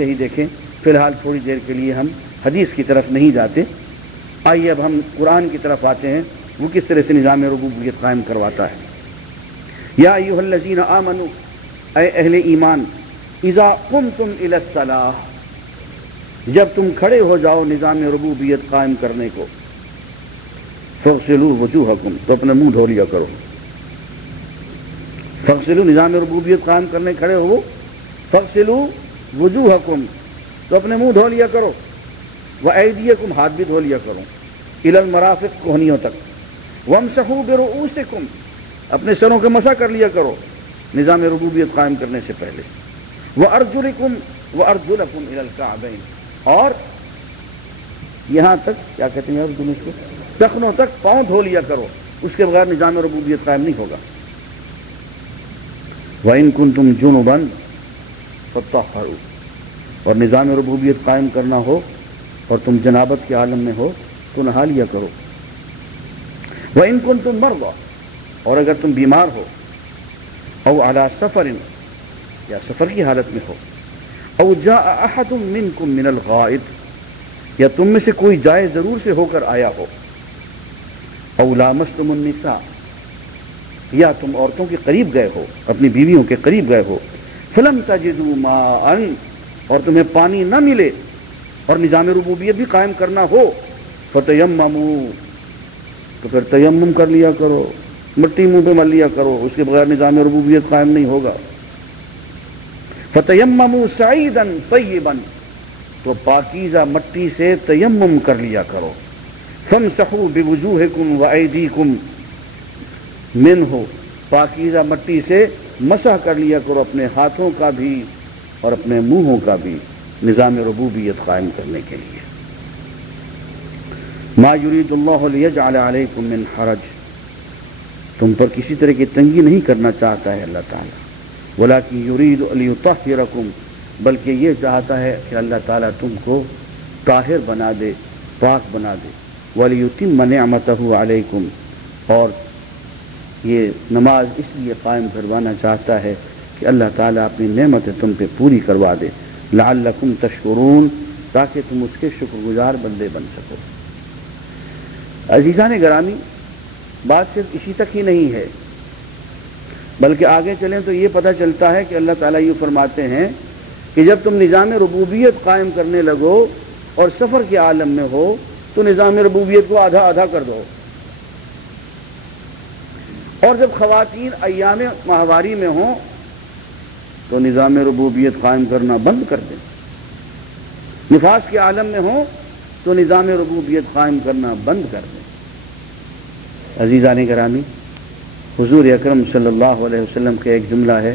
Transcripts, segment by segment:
سے ہی دیکھیں. فی الحال تھوڑی دیر کے لیے ہم حدیث کی طرف نہیں جاتے. آئیے اب ہم قرآن کی طرف آتے ہیں، وہ کس طرح سے نظام ربوبیت قائم کرواتا ہے. یا ایھا الذین آمنوا، اے اہل ایمان، اذا قمتم الی الصلاۃ، جب تم کھڑے ہو جاؤ نظام ربوبیت قائم کرنے کو، فاغسلوا وجوہکم، تو اپنا منہ دھو لیا کرو. فاغسلوا، نظام ربوبیت قائم کرنے کھڑے ہو، فاغسلوا وجوہکم، تو اپنے منہ دھو لیا کرو، وایدیکم، ہاتھ بھی دھو لیا کرو، الی المرافق، کوہنیوں تک، وامسحوا برؤوسکم، اپنے سروں کا مسح کر لیا کرو نظام ربوبیت قائم کرنے سے پہلے، وارجلکم وارجلکم الی الکعبین، اور یہاں تک کیا کہتے ہیں ارجل کو، ٹخنوں تک پاؤں دھو لیا کرو. اس کے بغیر نظام ربوبیت قائم نہیں ہوگا. وَإِن كُنتُمْ جُنُبًا فَطَهَّرُوا، اور نظام ربوبیت قائم کرنا ہو اور تم جنابت کے عالم میں ہو تو نہا لیا کرو. وَإِن كُنتُم مَرْضَىٰ، اور اگر تم بیمار ہو، او علی سفر، یا سفر کی حالت میں ہو، او جاء احد منکم من الغائط، یا تم میں سے کوئی جائے ضرور سے ہو کر آیا ہو، او لامستم النساء، یا تم عورتوں کے قریب گئے ہو، اپنی بیویوں کے قریب گئے ہو، فلم تجدوا ماء، اور تمہیں پانی نہ ملے اور نظام ربوبیت بھی قائم کرنا ہو، فتیمموا، تو پھر تیمم کر لیا کرو، مٹی منہ پہ مل لیا کرو، اس کے بغیر نظام ربوبیت قائم نہیں ہوگا. فتیمموا صعیدا طیبا، تو پاکیزہ مٹی سے تیمم کر لیا کرو. فامسحوا بوجوہکم وایدیکم منہ، پاکیزہ مٹی سے مسح کر لیا کرو اپنے ہاتھوں کا بھی اور اپنے منہوں کا بھی نظام ربوبیت قائم کرنے کے لیے. ما یرید اللہ لیجعل علیکم من حرج، تم پر کسی طرح کی تنگی نہیں کرنا چاہتا ہے اللہ تعالیٰ. ولکن یرید لیطہرکم، بلکہ یہ چاہتا ہے کہ اللہ تعالیٰ تم کو طاہر بنا دے، پاک بنا دے. ولیتم نعمتہ علیکم، اور یہ نماز اس لیے قائم کروانا چاہتا ہے کہ اللہ تعالیٰ اپنی نعمتیں تم پہ پوری کروا دے. لعلکم تشکرون، تاکہ تم اس کے شکر گزار بندے بن سکو. عزیزان گرامی، بات صرف اسی تک ہی نہیں ہے، بلکہ آگے چلیں تو یہ پتہ چلتا ہے کہ اللہ تعالیٰ یہ فرماتے ہیں کہ جب تم نظام ربوبیت قائم کرنے لگو اور سفر کے عالم میں ہو تو نظام ربوبیت کو آدھا آدھا کر دو، اور جب خواتین ایام ماہواری میں ہوں تو نظام ربوبیت قائم کرنا بند کر دیں. نفاس کے عالم میں ہوں تو نظام ربوبیت قائم کرنا بند کر دیں. عزیزان گرامی، حضور اکرم صلی اللہ علیہ وسلم کا ایک جملہ ہے،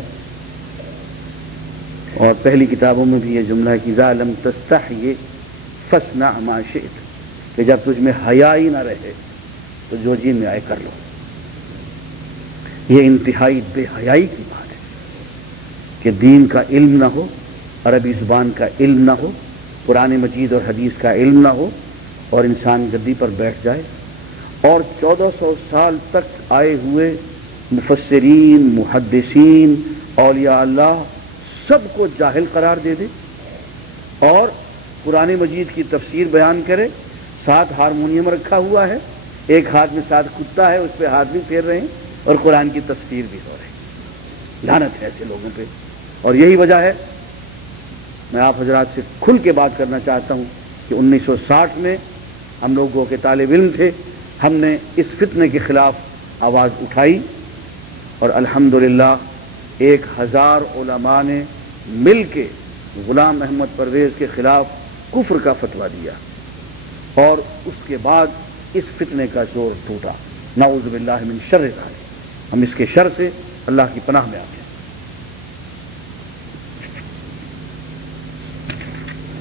اور پہلی کتابوں میں بھی یہ جملہ ہے کہ اذا لم تستحی فاصنع ما شئت، کہ جب تجھ میں حیا ہی نہ رہے تو جو جی میں آئے کر لو. یہ انتہائی بے حیائی کی بات ہے کہ دین کا علم نہ ہو، عربی زبان کا علم نہ ہو، قرآن مجید اور حدیث کا علم نہ ہو، اور انسان گدی پر بیٹھ جائے اور 1400 سال تک آئے ہوئے مفسرین، محدثین، اولیاء اللہ سب کو جاہل قرار دے دے، اور قرآن مجید کی تفسیر بیان کرے. ساتھ ہارمونیم رکھا ہوا ہے، ایک ہاتھ میں ساتھ کتا ہے، اس پہ ہاتھ بھی پھیر رہے ہیں اور قرآن کی تفسیر بھی ہو رہی ہے. لعنت ہے ایسے لوگوں پہ. اور یہی وجہ ہے، میں آپ حضرات سے کھل کے بات کرنا چاہتا ہوں کہ 1960 میں ہم لوگوں کے طالب علم تھے، ہم نے اس فتنے کے خلاف آواز اٹھائی، اور الحمدللہ 1000 علماء نے مل کے غلام احمد پرویز کے خلاف کفر کا فتویٰ دیا، اور اس کے بعد اس فتنے کا زور ٹوٹا. نعوذ باللہ من شر ذلک، ہم اس کے شر سے اللہ کی پناہ میں آتے ہیں.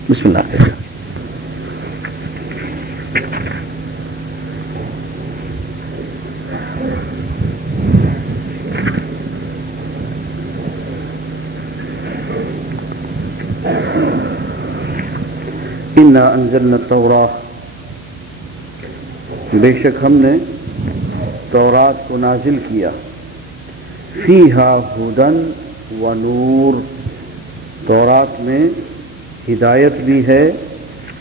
بسم اللہ الرحمن الرحیم. انا انزلنا التوراۃ، بے شک ہم نے تورات کو نازل کیا، فیہا ہدی و نور، تورات میں ہدایت بھی ہے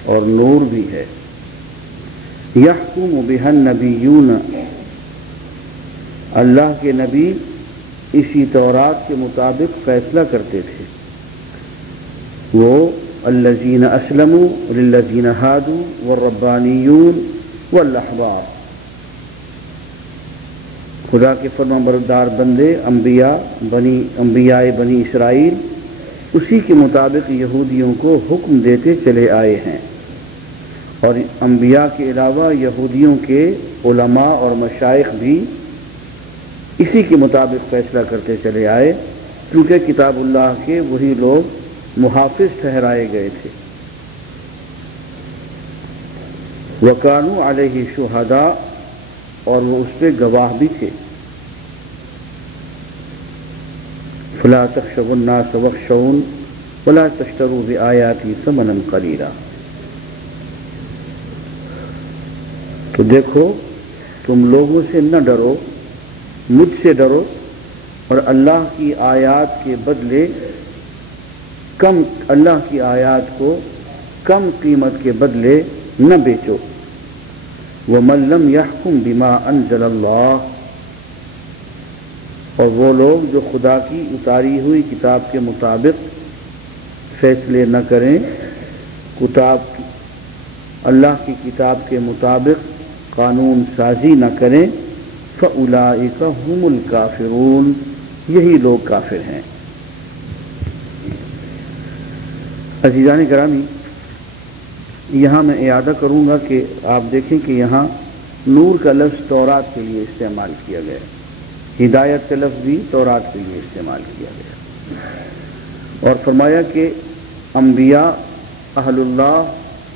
اور نور بھی ہے۔ یحکم بہا النبیون، اللہ کے نبی اسی تورات کے مطابق فیصلہ کرتے تھے۔ وہ الذین اسلموا للذین ہادوا والربانیون والاحبار، خدا کے فرمانبردار بندے انبیاء بنی اسرائیل اسی کے مطابق یہودیوں کو حکم دیتے چلے آئے ہیں، اور انبیاء کے علاوہ یہودیوں کے علماء اور مشائخ بھی اسی کے مطابق فیصلہ کرتے چلے آئے، کیونکہ کتاب اللہ کے وہی لوگ محافظ ٹھہرائے گئے تھے۔ وَكَانُوا عَلَيْهِ شُهَدَاءَ، اور وہ اس پہ گواہ بھی تھے۔ فَلَا تَخْشَوُا النَّاسَ وَاخْشَوْنِ وَلَا تَشْتَرُوا بِآيَاتِي ثَمَنًا قَلِيلًا۔ تو دیکھو تم لوگوں سے نہ ڈرو، مجھ سے ڈرو، اور اللہ کی آیات کے بدلے اللہ کی آیات کو کم قیمت کے بدلے نہ بیچو۔ وَمَن لَّمْ يَحْكُم بِمَا أَنزَلَ اللَّهُ، اور وہ لوگ جو خدا کی اتاری ہوئی کتاب کے مطابق فیصلے نہ کریں، اللہ کی کتاب کے مطابق قانون سازی نہ کریں، فَأُولَٰئِكَ هُمُ الْكَافِرُونَ، یہی لوگ کافر ہیں۔ عزیزان گرامی، یہاں میں اعادہ کروں گا کہ آپ دیکھیں کہ یہاں نور کا لفظ تورات کے لیے استعمال کیا گیا، ہدایت کا لفظ بھی تورات کے لیے استعمال کیا گیا، اور فرمایا کہ انبیاء اہل اللہ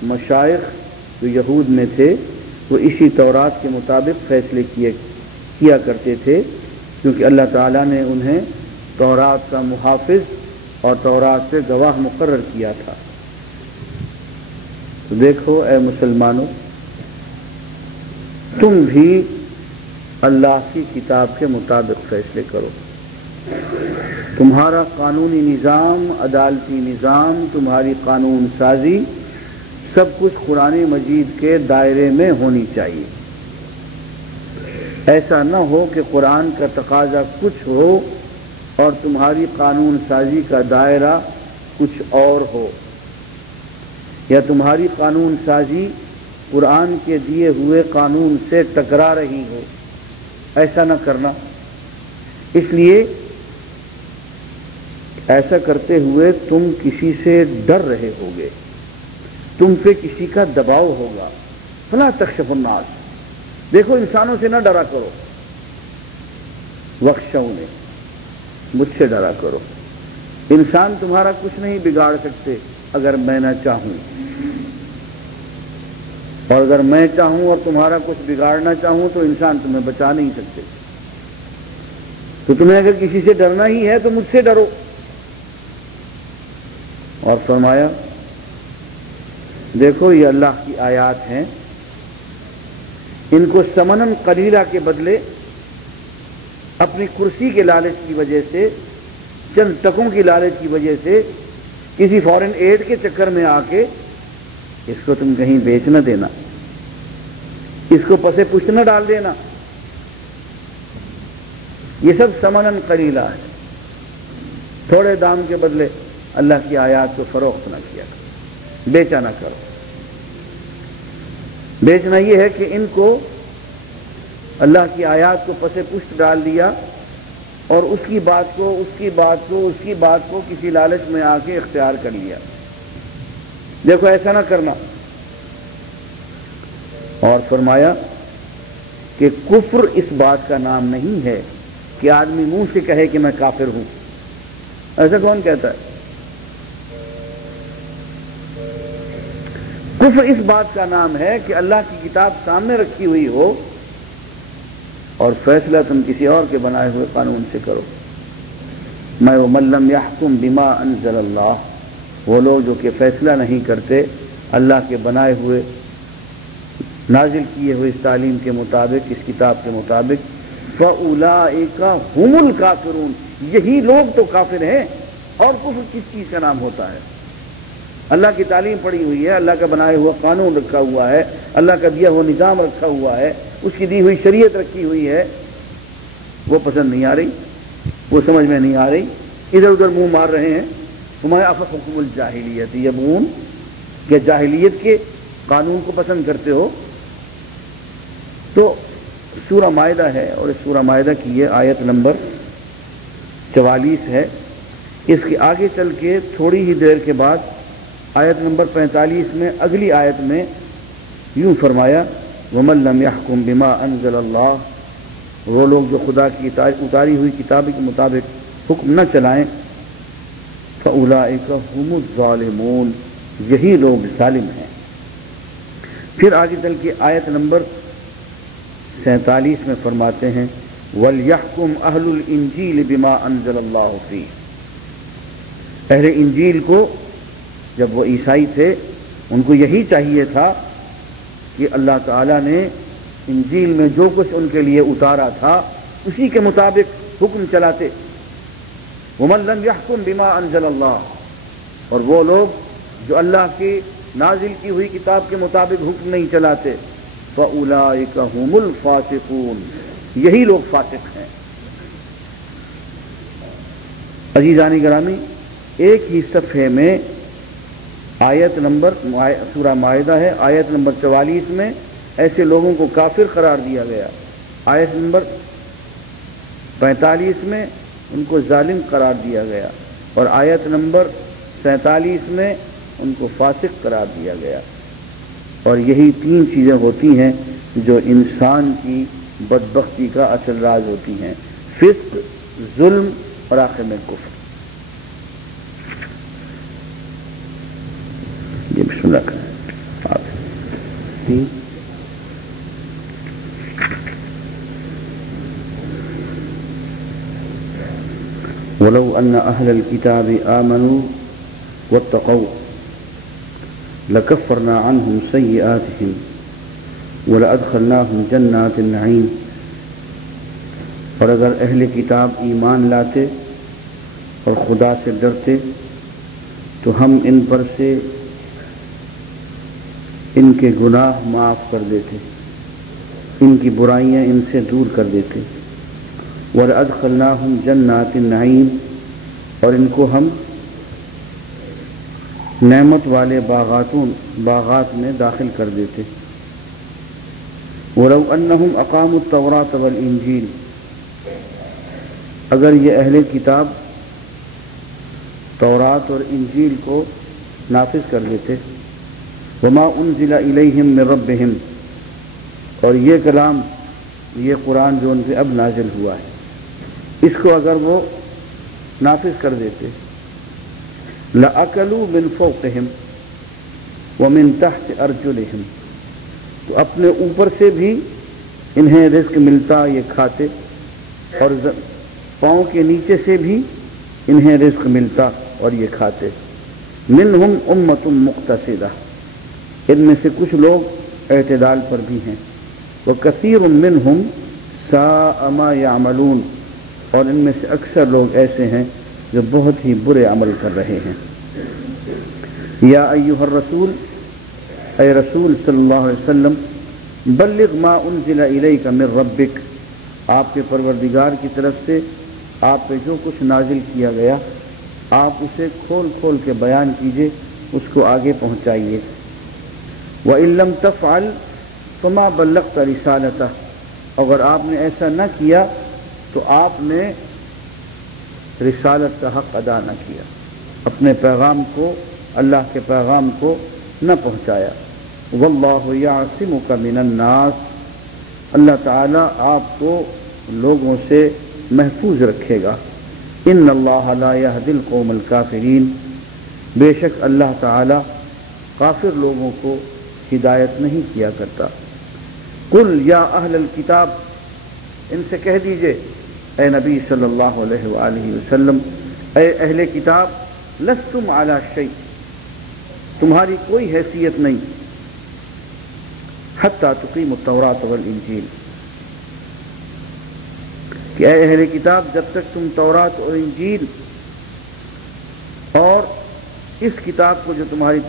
مشائخ جو یہود میں تھے وہ اسی تورات کے مطابق فیصلے کیا کرتے تھے، کیونکہ اللہ تعالیٰ نے انہیں تورات کا محافظ اور تورات سے گواہ مقرر کیا تھا۔ تو دیکھو اے مسلمانوں، تم بھی اللہ کی کتاب کے مطابق فیصلے کرو۔ تمہارا قانونی نظام، عدالتی نظام، تمہاری قانون سازی سب کچھ قرآن مجید کے دائرے میں ہونی چاہیے۔ ایسا نہ ہو کہ قرآن کا تقاضا کچھ ہو اور تمہاری قانون سازی کا دائرہ کچھ اور ہو، یا تمہاری قانون سازی قرآن کے دیے ہوئے قانون سے ٹکرا رہی ہو۔ ایسا نہ کرنا۔ اس لیے ایسا کرتے ہوئے تم کسی سے ڈر رہے ہوگے، تم پہ کسی کا دباؤ ہوگا۔ فلا تخشوا الناس، دیکھو انسانوں سے نہ ڈرا کرو، واخشونی، مجھ سے ڈرا کرو۔ انسان تمہارا کچھ نہیں بگاڑ سکتے اگر میں نہ چاہوں، اور اگر میں چاہوں اور تمہارا کچھ بگاڑنا چاہوں تو انسان تمہیں بچا نہیں سکتے۔ تو تمہیں اگر کسی سے ڈرنا ہی ہے تو مجھ سے ڈرو۔ اور فرمایا دیکھو یہ اللہ کی آیات ہیں، ان کو ثمناً قلیلہ کے بدلے اپنی کرسی کے لالچ کی وجہ سے، چند ٹکوں کی لالچ کی وجہ سے، کسی فورن ایڈ کے چکر میں آ کے اس کو تم کہیں بیچ نہ دینا، اس کو پسے پشت نہ ڈال دینا۔ یہ سب ثمناً قلیلہ ہے، تھوڑے دام کے بدلے اللہ کی آیات کو فروخت نہ کیا کرو، بیچا نہ کرو۔ بیچنا یہ ہے کہ ان کو اللہ کی آیات کو پسے پشت ڈال دیا اور اس کی بات کو کسی لالچ میں آ کے اختیار کر لیا۔ دیکھو ایسا نہ کرنا۔ اور فرمایا کہ کفر اس بات کا نام نہیں ہے کہ آدمی منہ سے کہے کہ میں کافر ہوں۔ ایسا کون کہتا ہے؟ کفر اس بات کا نام ہے کہ اللہ کی کتاب سامنے رکھی ہوئی ہو اور فیصلہ تم کسی اور کے بنائے ہوئے قانون سے کرو۔ وَمَن لَّمْ يَحْكُم بِمَا أَنزَلَ اللَّهُ، وہ لوگ جو کہ فیصلہ نہیں کرتے اللہ کے بنائے ہوئے، نازل کیے ہوئے اس تعلیم کے مطابق، اس کتاب کے مطابق، فَأُولَٰئِكَ هُمُ الْكَافِرُونَ، یہی لوگ تو کافر ہیں۔ اور کفر کس چیز کا نام ہوتا ہے؟ اللہ کی تعلیم پڑھی ہوئی ہے، اللہ کا بنایا ہوا قانون رکھا ہوا ہے، اللہ کا دیا ہوا نظام رکھا ہوا ہے، اس کی دی ہوئی شریعت رکھی ہوئی ہے، وہ پسند نہیں آ رہی، وہ سمجھ میں نہیں آ رہی، ادھر ادھر منہ مار رہے ہیں۔ تمہیں افحکم الجاہلیت یبغون، کہ جاہلیت کے قانون کو پسند کرتے ہو۔ تو سورہ مائدہ ہے، اور اس سورہ مائدہ کی یہ آیت نمبر 44 ہے۔ اس کے آگے چل کے تھوڑی ہی دیر کے بعد آیت نمبر 45 میں، اگلی آیت میں یوں فرمایا وَمَن لَّمْ يَحْكُم بِمَا أَنزَلَ اللَّهُ، وہ لوگ جو خدا کی اتاری ہوئی کتاب کے مطابق حکم نہ چلائیں، فَأُولَٰئِكَ هُمُ الظَّالِمُونَ، یہی لوگ ظالم ہیں۔ پھر آگے چل کے آیت نمبر 47 میں فرماتے ہیں وَلْيَحْكُمْ أَهْلُ الْإِنجِيلِ بِمَا أَنزَلَ اللَّهُ فِيهِ، اہل انجیل کو، جب وہ عیسائی تھے، ان کو یہی چاہیے تھا کہ اللہ تعالیٰ نے انجیل میں جو کچھ ان کے لیے اتارا تھا اسی کے مطابق حکم چلاتے۔ وَمَن لَّمْ يَحْكُم بِمَا أَنزَلَ اللَّهُ، اور وہ لوگ جو اللہ کی نازل کی ہوئی کتاب کے مطابق حکم نہیں چلاتے، فَأُولَٰئِكَ هُمُ الْفَاسِقُونَ، یہی لوگ فاسق ہیں۔ عزیزان گرامی، ایک ہی صفحے میں آیت نمبر، سورہ مائدہ ہے، آیت نمبر 44 میں ایسے لوگوں کو کافر قرار دیا گیا، آیت نمبر 45 میں ان کو ظالم قرار دیا گیا، اور آیت نمبر 47 میں ان کو فاسق قرار دیا گیا۔ اور یہی تین چیزیں ہوتی ہیں جو انسان کی بدبختی کا اصل راز ہوتی ہیں، فسق، ظلم اور آخر میں کفر۔ یہ بسم اللہ کریں آپ۔ وَلَوْ أَنَّ أَهْلَ الْكِتَابِ آمَنُوا وَاتَّقَوْا لَكَفَّرْنَا عَنْهُمْ سَيِّئَاتِهِمْ وَلَأَدْخَلْنَاهُمْ جَنَّاتِ النَّعِيمِ، اور اگر اہل کتاب ایمان لاتے اور خدا سے ڈرتے تو ہم ان پر سے ان کے گناہ معاف کر دیتے، ان کی برائیاں ان سے دور کر دیتے۔ وَلَأَدْخَلْنَاهُمْ جَنَّاتِ النَّعِيمِ، اور ان کو ہم نعمت والے باغات میں داخل کر دیتے۔ وَلَوْ أَنَّهُمْ أَقَامُوا التَّوْرَاةَ وَالْإِنْجِيلَ، اگر یہ اہل کتاب تورات اور انجیل کو نافذ کر دیتے، وما انزل الیہم من ربہم، اور یہ کلام، یہ قرآن جو ان پہ اب نازل ہوا ہے، اس کو اگر وہ نافذ کر دیتے، لأکلوا من فوقہم ومن تحت ارجلہم، تو اپنے اوپر سے بھی انہیں رزق ملتا، یہ کھاتے، اور پاؤں کے نیچے سے بھی انہیں رزق ملتا اور یہ کھاتے۔ منہم امۃ مقتصدہ، ان میں سے کچھ لوگ اعتدال پر بھی ہیں، وکثیر منہم ساء ما یعملون، اور ان میں سے اکثر لوگ ایسے ہیں جو بہت ہی برے عمل کر رہے ہیں۔ یا ایھا الرسول، اے رسول صلی اللہ علیہ وسلم، بلغ ما انزل الیک من ربک، آپ کے پروردگار کی طرف سے آپ پہ جو کچھ نازل کیا گیا آپ اسے کھول کھول کے بیان کیجئے، اس کو آگے پہنچائیے۔ وَإِن لَّمْ تَفْعَلْ فَمَا بَلَّغْتَ رِسَالَتَهُ، اگر آپ نے ایسا نہ کیا تو آپ نے رسالت کا حق ادا نہ کیا، اپنے پیغام کو، اللہ کے پیغام کو نہ پہنچایا۔ وَاللَّهُ يَعْصِمُكَ مِنَ النَّاسِ، اللہ تعالیٰ آپ کو لوگوں سے محفوظ رکھے گا۔ ان اللہ لا یہدی القوم الکافرین، بے شک اللہ تعالیٰ کافر لوگوں کو ہدایت نہیں کیا کرتا۔ قل یا اہل الکتاب، ان سے کہہ دیجئے اے نبی صلی اللہ علیہ وآلہ وسلم، اے اہل کتاب، لستم علی شیء، تمہاری کوئی حیثیت نہیں، حتی تقیموا التوراۃ والانجیل، کہ اے اہل کتاب، جب تک تم تورات اور انجیل اور اس کتاب کو جو تمہاری